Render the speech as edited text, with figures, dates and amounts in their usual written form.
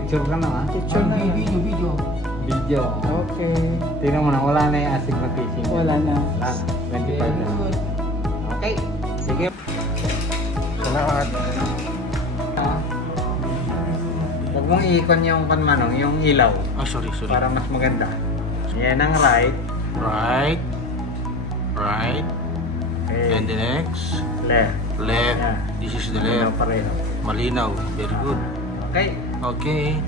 Picture ka na ha? Picture na. Video. Video. Okay. Tingnan mo na, wala na yung astigmatism. Wala na. Wala na. 25 na. Okay. Sige. Salamat. Huwag mong iikon yung panmanong, yung ilaw. Oh, sorry. Para mas maganda. Yan ang right. Right. Okay. And the next. Left. Left. Yeah. This is the Malinaw left. pareho. Malinaw. Very good. Okay. Okay.